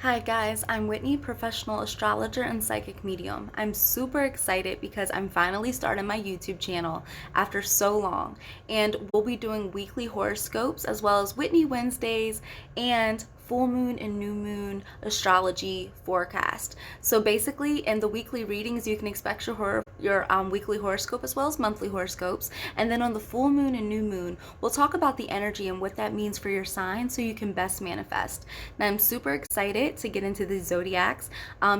Hi guys, I'm Whitney, professional astrologer and psychic medium. I'm super excited because I'm finally starting my YouTube channel after so long, and we'll be doing weekly horoscopes as well as Whitney Wednesdays and full moon and new moon astrology forecast. So basically in the weekly readings you can expect your weekly horoscope as well as monthly horoscopes, and then on the full moon and new moon we'll talk about the energy and what that means for your sign so you can best manifest. Now I'm super excited to get into the zodiacs.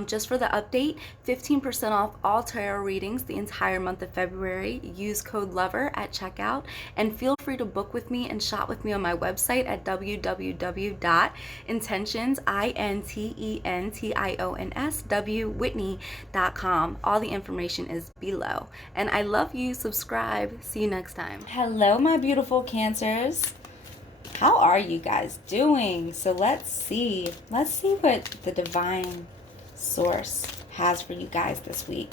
Just for the update, 15% off all tarot readings the entire month of February. Use code LOVER at checkout, and feel free to book with me and shop with me on my website at www.intentionswhitney.com. All the information is below. And I love you. Subscribe. See you next time. Hello, my beautiful Cancers. How are you guys doing? So let's see what the divine source has for you guys this week.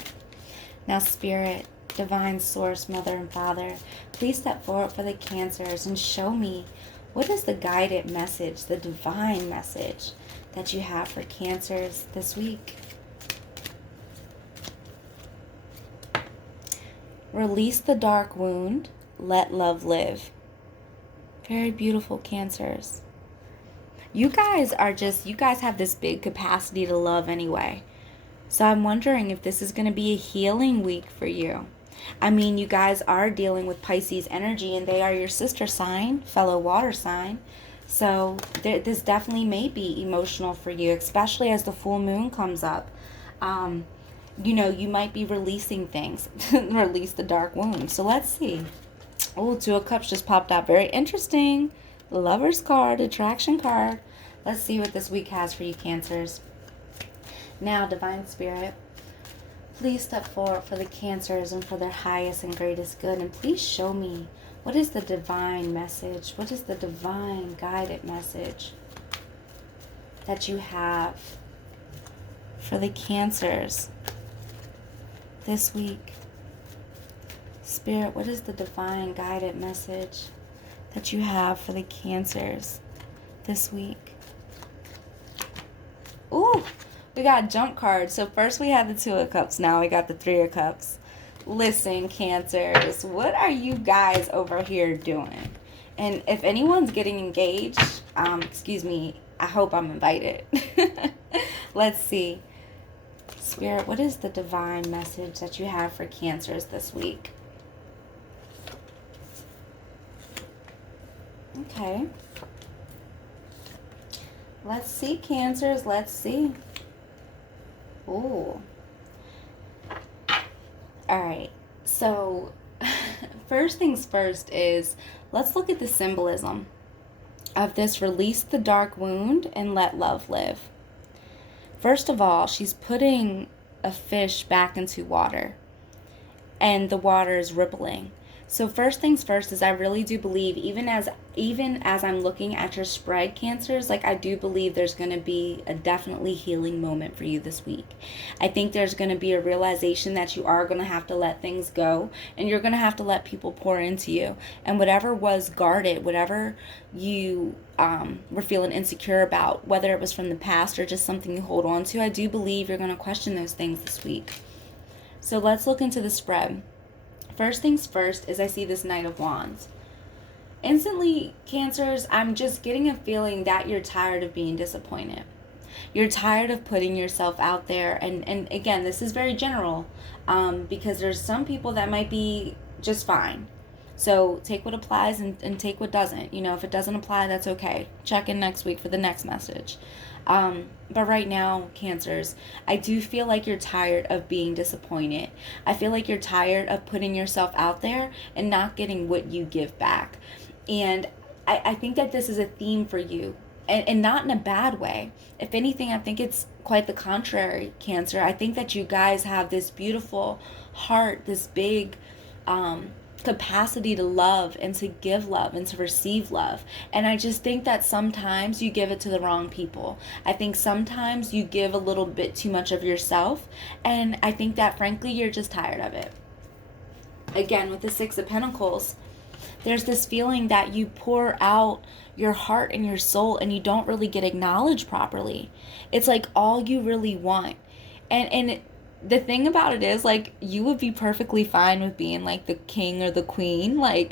Now, Spirit, divine source, mother and father, please step forward for the Cancers and show me what is the guided message, the divine message that you have for Cancers this week. Release the dark wound, let love live. Very beautiful, Cancers. You guys have this big capacity to love anyway. So I'm wondering if this is going to be a healing week for you. I mean, you guys are dealing with Pisces energy, and they are your sister sign, fellow water sign. So this definitely may be emotional for you, especially as the full moon comes up. You might be releasing things. Release the dark wound. So let's see. Oh, Two of Cups just popped out. Very interesting. Lover's card, attraction card. Let's see what this week has for you, Cancers. Now, Divine Spirit, please step forward for the Cancers and for their highest and greatest good. And please show me, what is the divine message? What is the divine guided message that you have for the Cancers this week? Spirit, what is the divine guided message that you have for the Cancers this week? Ooh, we got jump cards. So first we had the Two of Cups. Now we got the Three of Cups. Listen, Cancers, what are you guys over here doing? And if anyone's getting engaged, I hope I'm invited. Let's see. Spirit, what is the divine message that you have for Cancers this week? Okay. Let's see, Cancers. Let's see. Ooh. Alright. So, first things first is, let's look at the symbolism of this release the dark wound and let love live. First of all, she's putting a fish back into water, and the water is rippling. So first things first is I really do believe, even as I'm looking at your spread, Cancers, I do believe there's going to be a definitely healing moment for you this week. I think there's going to be a realization that you are going to have to let things go, and you're going to have to let people pour into you. And whatever was guarded, whatever you were feeling insecure about, whether it was from the past or just something you hold on to, I do believe you're going to question those things this week. So let's look into the spread. First things first is I see this Knight of Wands. Instantly, Cancers, I'm just getting a feeling that you're tired of being disappointed. You're tired of putting yourself out there. And again, this is very general because there's some people that might be just fine. So take what applies and take what doesn't. If it doesn't apply, that's okay. Check in next week for the next message. But right now, Cancers, I do feel like you're tired of being disappointed. I feel like you're tired of putting yourself out there and not getting what you give back. And I think that this is a theme for you, and not in a bad way. If anything, I think it's quite the contrary, Cancer. I think that you guys have this beautiful heart, this big capacity to love and to give love and to receive love. And I just think that sometimes you give it to the wrong people. I think sometimes you give a little bit too much of yourself, and I think that frankly you're just tired of it. Again, with the Six of Pentacles, There's this feeling that you pour out your heart and your soul and you don't really get acknowledged properly. It's like all you really want. And the thing about it is, like, you would be perfectly fine with being like the king or the queen, like,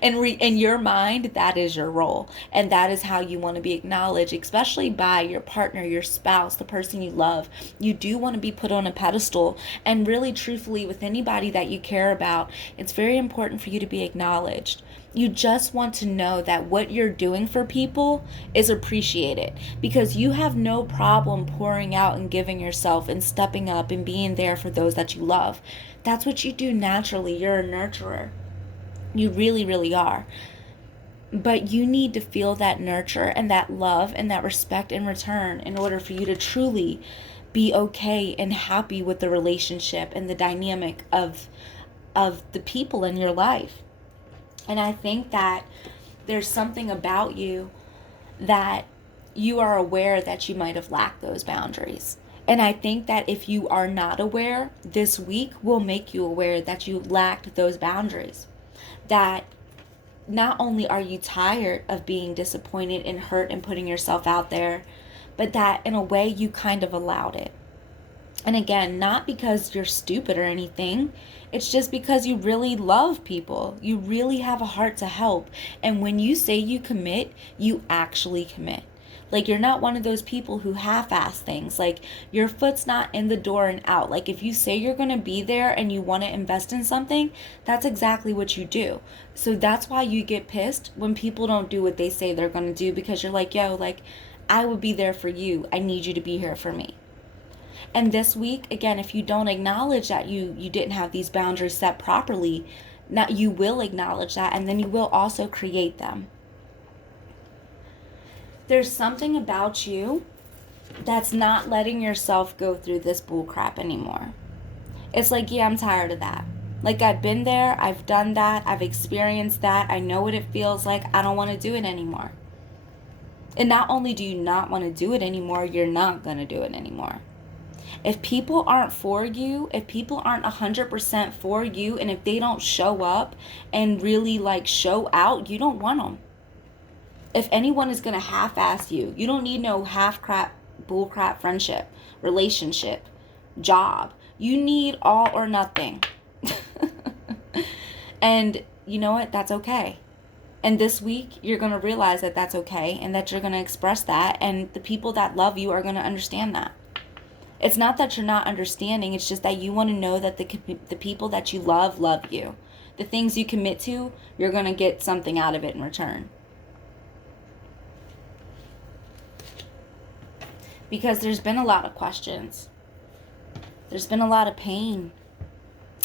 and in your mind that is your role, and that is how you want to be acknowledged, especially by your partner, your spouse, the person you love. You do want to be put on a pedestal, and really truthfully with anybody that you care about, it's very important for you to be acknowledged. You just want to know that what you're doing for people is appreciated, because you have no problem pouring out and giving yourself and stepping up and being there for those that you love. That's what you do naturally. You're a nurturer. You really, really are. But you need to feel that nurture and that love and that respect in return in order for you to truly be okay and happy with the relationship and the dynamic of the people in your life. And I think that there's something about you that you are aware that you might have lacked those boundaries. And I think that if you are not aware, this week will make you aware that you lacked those boundaries. That not only are you tired of being disappointed and hurt and putting yourself out there, but that in a way you kind of allowed it. And again, not because you're stupid or anything. It's just because you really love people. You really have a heart to help. And when you say you commit, you actually commit. Like, you're not one of those people who half-ass things. Like, your foot's not in the door and out. Like, if you say you're going to be there and you want to invest in something, that's exactly what you do. So that's why you get pissed when people don't do what they say they're going to do, because you're like, yo, like, I would be there for you. I need you to be here for me. And this week, again, if you don't acknowledge that you didn't have these boundaries set properly, now you will acknowledge that, and then you will also create them. There's something about you that's not letting yourself go through this bullcrap anymore. It's like, yeah, I'm tired of that. Like, I've been there, I've done that, I've experienced that, I know what it feels like, I don't want to do it anymore. And not only do you not want to do it anymore, you're not going to do it anymore. If people aren't for you, if people aren't 100% for you, and if they don't show up and really like show out, you don't want them. If anyone is going to half-ass you, you don't need no half-crap, bull-crap friendship, relationship, job. You need all or nothing. And you know what? That's okay. And this week, you're going to realize that that's okay, and that you're going to express that, and the people that love you are going to understand that. It's not that you're not understanding. It's just that you want to know that the people that you love you. The things you commit to, you're going to get something out of it in return. Because there's been a lot of questions. There's been a lot of pain.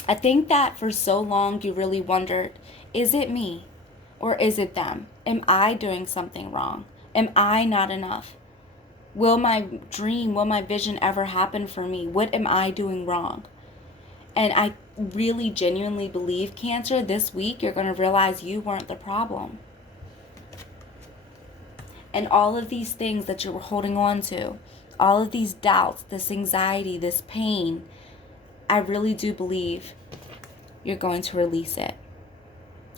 I think that for so long you really wondered, is it me or is it them? Am I doing something wrong? Am I not enough? Will my dream, will my vision ever happen for me? What am I doing wrong? And I really genuinely believe, Cancer, this week you're going to realize you weren't the problem. And all of these things that you were holding on to, all of these doubts, this anxiety, this pain, I really do believe you're going to release it.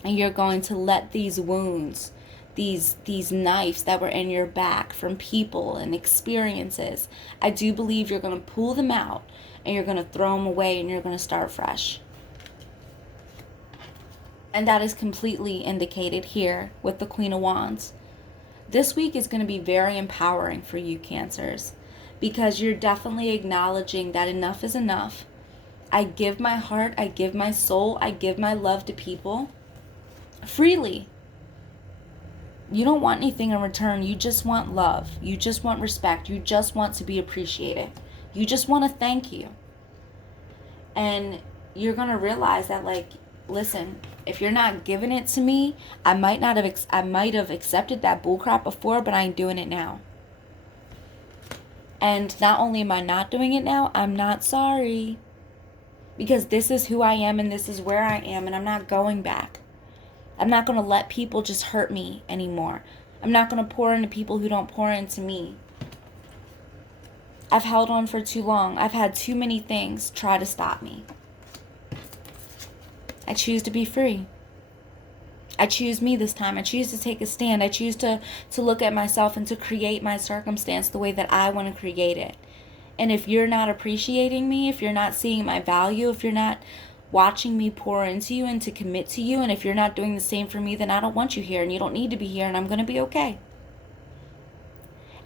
And you're going to let these wounds, these knives that were in your back from people and experiences, I do believe you're going to pull them out and you're going to throw them away and you're going to start fresh. And that is completely indicated here with the Queen of Wands. This week is going to be very empowering for you, Cancers, because you're definitely acknowledging that enough is enough. I give my heart, I give my soul, I give my love to people freely. You don't want anything in return. You just want love. You just want respect. You just want to be appreciated. You just want to thank you. And you're going to realize that, like, listen, if you're not giving it to me, I might have accepted that bullcrap before, but I ain't doing it now. And not only am I not doing it now, I'm not sorry. Because this is who I am and this is where I am, and I'm not going back. I'm not going to let people just hurt me anymore. I'm not going to pour into people who don't pour into me. I've held on for too long. I've had too many things try to stop me. I choose to be free. I choose me this time. I choose to take a stand. I choose to look at myself and to create my circumstance the way that I want to create it. And if you're not appreciating me, if you're not seeing my value, if you're not watching me pour into you and to commit to you, and if you're not doing the same for me, then I don't want you here and you don't need to be here, and I'm going to be okay.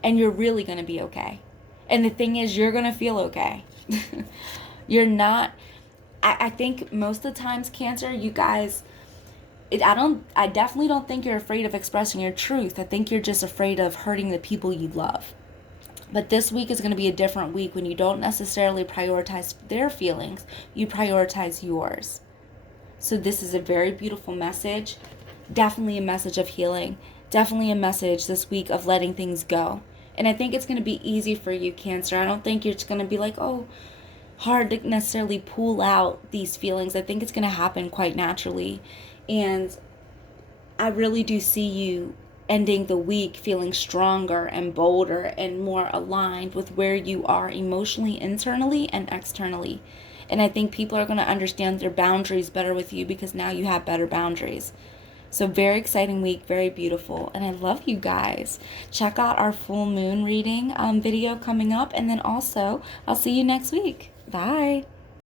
And you're really going to be okay. And the thing is, you're going to feel okay. You're not, I think most of the times, Cancer, you guys, I definitely don't think you're afraid of expressing your truth. I think you're just afraid of hurting the people you love. But this week is going to be a different week when you don't necessarily prioritize their feelings, you prioritize yours. So this is a very beautiful message. Definitely a message of healing. Definitely a message this week of letting things go. And I think it's going to be easy for you, Cancer. I don't think you're just going to be like, oh, hard to necessarily pull out these feelings. I think it's going to happen quite naturally. And I really do see you ending the week feeling stronger and bolder and more aligned with where you are emotionally, internally, and externally. And I think people are going to understand their boundaries better with you because now you have better boundaries. So very exciting week, very beautiful, and I love you guys. Check out our full moon reading video coming up, and then also I'll see you next week. Bye.